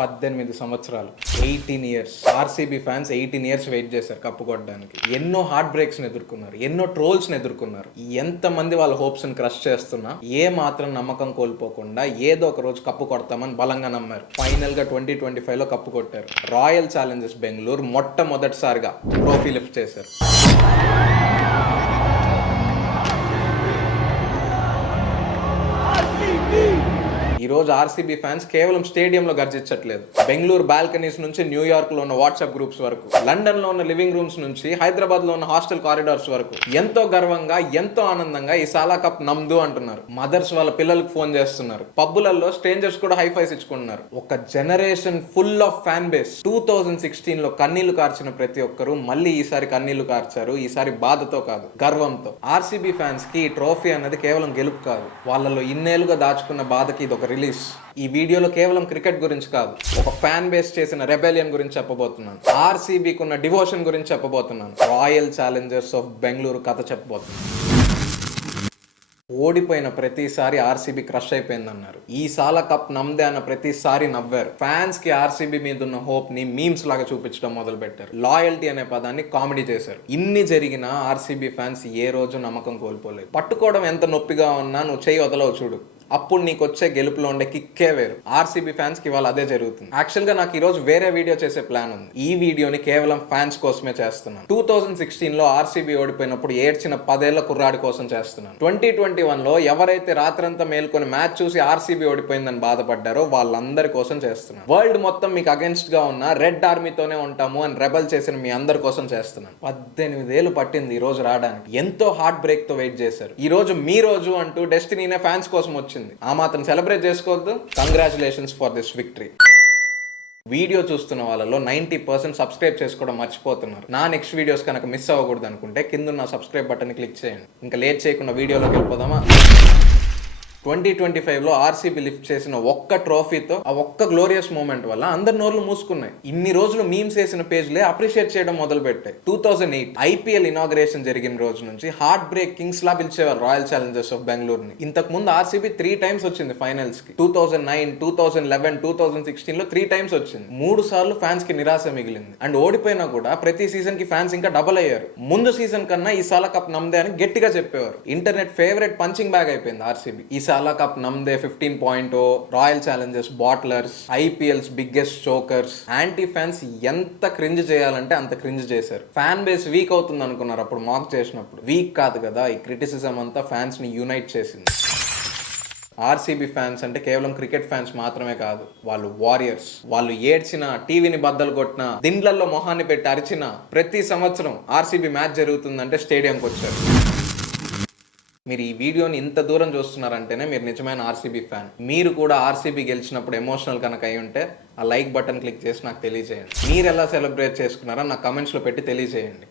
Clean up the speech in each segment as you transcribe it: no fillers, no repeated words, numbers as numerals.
18 సంవత్సరాలు, 18 years. RCB fans 18 years wait చేశారు cup కొట్టడానికి. ఎన్నో హార్ట్ బ్రేక్స్ని ఎదుర్కొన్నారు, ఎన్నో ట్రోల్స్ని ఎదుర్కొన్నారు. ఎంతమంది వాళ్ళ హోప్స్ని క్రష్ చేస్తున్నా ఏ మాత్రం నమ్మకం కోల్పోకుండా ఏదో ఒక రోజు కప్పు కొడతామని బలంగా నమ్మారు. ఫైనల్గా 2025లో కప్పు కొట్టారు. రాయల్ ఛాలెంజర్స్ బెంగళూరు మొట్టమొదటిసారిగా ట్రోఫీ లిఫ్ట్ చేశారు. ఈ రోజు ఆర్సీబీ ఫ్యాన్స్ కేవలం స్టేడియంలో గర్జించట్లేదు. బెంగళూరు బాల్కనీస్ నుంచి న్యూయార్క్ లో ఉన్న వాట్సాప్ గ్రూప్స్ వరకు, లండన్ లో ఉన్న లివింగ్ రూమ్స్ నుంచి హైదరాబాద్ లో ఉన్న హాస్టల్ కారిడార్స్ వరకు ఎంతో గర్వంగా, ఎంతో ఆనందంగా ఈ సాలా కప్ నమ్దు అంటున్నారు. మదర్స్ వాళ్ళ పిల్లలకు ఫోన్ చేస్తున్నారు. పబ్బులలో స్ట్రేంజర్స్ కూడా హైఫైస్ ఇచ్చుకుంటున్నారు. ఒక generation full of fan base. 2016లో కన్నీళ్లు కార్చిన ప్రతి ఒక్కరు మళ్ళీ ఈసారి కన్నీళ్లు కార్చారు. ఈసారి బాధతో కాదు, గర్వంతో. ఆర్సీబీ ఫ్యాన్స్ కి ఈ ట్రోఫీ అన్నది కేవలం గెలుపు కాదు, వాళ్ళలో ఇన్నేళ్లుగా దాచుకున్న బాధకి ఇది ఒక రిలీజ్. ఈ వీడియోలో కేవలం క్రికెట్ గురించి కాదు, ఒక ఫ్యాన్ బేస్ చేసిన రెబెలియన్ గురించి చెప్పబోతున్నాను. ఆర్సీబీకి ఉన్న డివోషన్ గురించి చెప్పబోతున్నాను. రాయల్ ఛాలెంజర్స్ ఆఫ్ బెంగళూరు కథ చెప్పబోతున్నాను. ఓడిపోయిన ప్రతిసారి ఆర్సీబీ క్రష్ అయిపోయిందన్నారు. ఈ సాలా కప్ నమ్దే అన్న ప్రతిసారి నవ్వారు. ఫ్యాన్స్ కి ఆర్సీబీ మీద ఉన్న హోప్ ని మీమ్స్ లాగా చూపించడం మొదలు పెట్టారు. లాయల్టీ అనే పదాన్ని కామెడీ చేశారు. ఇన్ని జరిగినా ఆర్సీబీ ఫ్యాన్స్ ఏ రోజు నమ్మకం కోల్పోలేదు. పట్టుకోవడం ఎంత నొప్పిగా ఉన్నా నువ్వు చెయ్యి వదలవు చూడు, అప్పుడు నీకు వచ్చే గెలుపులో ఉండే కిక్కే వేరు. ఆర్సీబీ ఫ్యాన్స్ కి ఇవాళ అదే జరుగుతుంది. యాక్చువల్ గా నాకు ఈ రోజు వేరే వీడియో చేసే ప్లాన్ ఉంది. ఈ వీడియోని కేవలం ఫ్యాన్స్ కోసమే చేస్తున్నాను. 2016లో ఆర్సీబీ ఓడిపోయినప్పుడు ఏడ్చిన 10 ఏళ్ల కుర్రాడి కోసం చేస్తున్నాను. 2021లో ఎవరైతే రాత్రంతా మేల్కొని మ్యాచ్ చూసి ఆర్సీబీ ఓడిపోయిందని బాధపడ్డారో వాళ్ళందరి కోసం చేస్తున్నాను. వరల్డ్ మొత్తం మీకు అగెన్స్ట్ గా ఉన్న రెడ్ ఆర్మీతోనే ఉంటాము అని రెబల్ చేసిన మీ అందరి కోసం చేస్తున్నాను. 18 ఏళ్ళు పట్టింది ఈ రోజు రావడానికి. ఎంతో హార్ట్ బ్రేక్ తో వెయిట్ చేశారు. ఈ రోజు మీ రోజు అంటూ డెస్టినీనే ఫ్యాన్స్ కోసం వచ్చింది. ఆ మాత్రం సెలబ్రేట్ చేసుకోవద్దు? Congratulations for this victory. Video చూస్తున్న వాళ్ళలో 90% సబ్స్క్రైబ్ చేసుకోవడం మర్చిపోతున్నారు. నా నెక్స్ట్ వీడియోస్ కనుక మిస్ అవ్వకూడదు అనుకుంటే కింద సబ్స్క్రైబ్ బటన్ క్లిక్ చేయండి. ఇంకా లేట్ చేయకుండా వీడియోలోకి వెళ్ళిపోదామా? 2025లో ఆర్సీబీ లిఫ్ట్ చేసిన ఒక్క ట్రోఫీతో, ఆ ఒక్క గ్లోరియస్ మూమెంట్ వల్ల అందరి నోర్లు మూసుకున్నాయి. ఇన్ని రోజులు మీమ్స్ వేసిన పేజ్లే అప్రిషియేట్ చేయడం మొదలు పెట్టాయి. 2008 ఐపీఎల్ ఇనాగ్రేషన్ జరిగిన రోజు నుంచి హార్ట్ బ్రేక్ కింగ్స్ లా పిలిచేవారు రాయల్ ఛాలెంజర్స్ ఆఫ్ బెంగళూరుని. ఇంతకు ముందు ఆర్సీబీ 3 టైమ్స్ వచ్చింది ఫైనల్స్ కి. 2009, 2011, 2016లో 3 టైమ్స్ వచ్చింది. 3 సార్లు ఫ్యాన్స్ కి నిరాశ మిగిలింది. అండ్ ఓడిపోయినా కూడా ప్రతి సీజన్ కి ఫ్యాన్స్ ఇంకా డబల్ అయ్యారు. ముందు సీజన్ కన్నా ఈ సాలా కప్ నమ్దే అని గట్టిగా చెప్పేవారు. ఇంటర్నెట్ ఫేవరెట్ పంచింగ్ బ్యాగ్ అయిపోయింది ఆర్సీబీ. ఈ సాలా కప్ నమ్దే 15.0, royal challengers bottlers, IPL's biggest chokers. Anti fans ఎంత క్రింజ్ చేయాలంటే అంత క్రింజ్ చేశారు. ఫ్యాన్ బేస్ వీక్ అవుతుంది అనుకున్నారు అప్పుడు మాక్ చేసినప్పుడు. వీక్ కాదు కదా, ఈ క్రిటిసిజం అంతా ఫ్యాన్స్ ని యునైట్ చేసింది. ఆర్సీబీ ఫ్యాన్స్ అంటే కేవలం క్రికెట్ ఫ్యాన్స్ మాత్రమే కాదు, వాళ్ళు వారియర్స్. వాళ్ళు ఏడ్చిన, టీవీని బద్దలు కొట్టిన, దిండ్లల్లో మొహాన్ని పెట్టి అరిచిన, ప్రతి సంవత్సరం ఆర్సీబీ మ్యాచ్ జరుగుతుందంటే స్టేడియంకి వచ్చారు. మీరు ఈ వీడియోని ఇంత దూరం చూస్తున్నారంటేనే మీరు నిజమైన ఆర్సీబీ ఫ్యాన్. మీరు కూడా ఆర్సీబీ గెలిచినప్పుడు ఎమోషనల్ కనుక అయి ఉంటే ఆ లైక్ బటన్ క్లిక్ చేసి నాకు తెలియజేయండి. మీరు ఎలా సెలబ్రేట్ చేసుకున్నారో నాకు కమెంట్స్లో పెట్టి తెలియజేయండి.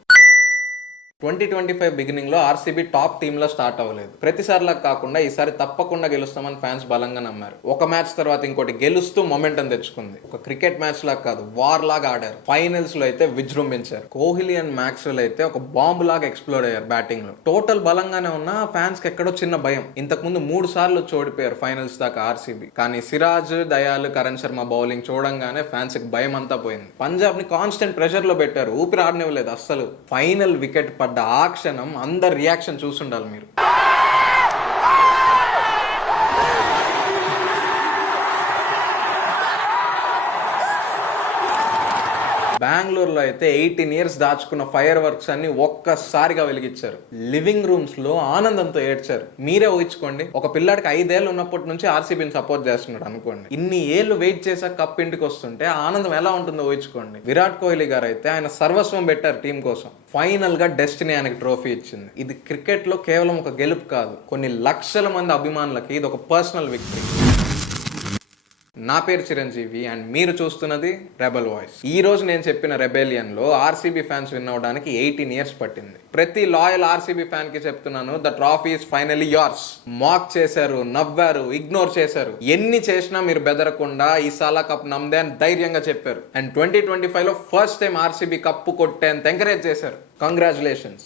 2025 బిగినింగ్ లో ఆర్సీబీ టాప్ టీమ్ లో స్టార్ట్ అవ్వలేదు. ప్రతిసారిలా కాకుండా ఈసారి తప్పకుండా గెలుస్తామని ఫ్యాన్స్ బలంగా నమ్మారు. ఒక మ్యాచ్ తర్వాత ఇంకోటి గెలుస్తూ మొమెంటం తెచ్చుకుంది. ఒక క్రికెట్ మ్యాచ్ లాగా కాదు, వార్ లాగా ఆడారు. ఫైనల్స్ లో అయితే విజృంభించారు. కోహ్లీ అండ్ మ్యాక్స్వెల్ అయితే ఒక బాంబు లాగా ఎక్స్ప్లోడ్ అయ్యారు బ్యాటింగ్ లో. టోటల్ బలంగానే ఉన్న ఫ్యాన్స్ కి ఎక్కడో చిన్న భయం. ఇంతకు ముందు 3 సార్లు ఓడిపోయారు ఫైనల్స్ దాకా ఆర్సీబీ. కానీ సిరాజ్, దయాల్, కరణ్ శర్మ బౌలింగ్ చూడంగానే ఫ్యాన్స్ కి భయం అంతా పోయింది. పంజాబ్ ని కాన్స్టెంట్ ప్రెషర్ లో పెట్టారు, ఊపిరి ఆడనివ్వలేదు అస్సలు. ఫైనల్ వికెట్ ఆ క్షణం అందరి రియాక్షన్ చూసుండాలి మీరు. బెంగళూరులో అయితే 18 ఇయర్స్ దాచుకున్న ఫైర్ వర్క్స్ అన్ని ఒక్కసారిగా వెలిగించారు. లివింగ్ రూమ్స్ లో ఆనందంతో ఏడ్చారు. మీరే ఊహించుకోండి, ఒక పిల్లాడికి 5 ఏళ్ళు ఉన్నప్పటి నుంచి ఆర్సీబీని సపోర్ట్ చేస్తున్నాడు అనుకోండి. ఇన్ని ఏళ్ళు వెయిట్ చేసాక కప్ ఇంటికి వస్తుంటే ఆనందం ఎలా ఉంటుందో ఊహించుకోండి. విరాట్ కోహ్లీ గారు అయితే ఆయన సర్వస్వం పెట్టారు టీం కోసం. ఫైనల్ గా డెస్టినీ ఆయనకి ట్రోఫీ ఇచ్చింది. ఇది క్రికెట్ లో కేవలం ఒక గెలుపు కాదు, కొన్ని లక్షల మంది అభిమానులకి ఇది ఒక పర్సనల్ విక్టరీ. నా పేరు చిరంజీవి అండ్ మీరు చూస్తున్నది రెబల్ వాయిస్. ఈ రోజు నేను చెప్పిన రెబెలియన్ లో ఆర్సీబీ ఫ్యాన్స్ విన్ అవడానికి 18 ఇయర్స్ పట్టింది. ప్రతి లాయల్ ఆర్సీబీ ఫ్యాన్ కి చెప్తున్నాను, the trophy is finally yours. Mock చేశారు, నవ్వారు, ఇగ్నోర్ చేశారు, ఎన్ని చేసినా మీరు బెదరకుండా ఈ సాలా కప్ నమ్దే అని ధైర్యంగా చెప్పారు. అండ్ 2025లో ఫస్ట్ టైం ఆర్సీబీ కప్పు కొట్టేంత ఎంకరేజ్ చేశారు. కంగ్రాచులేషన్స్.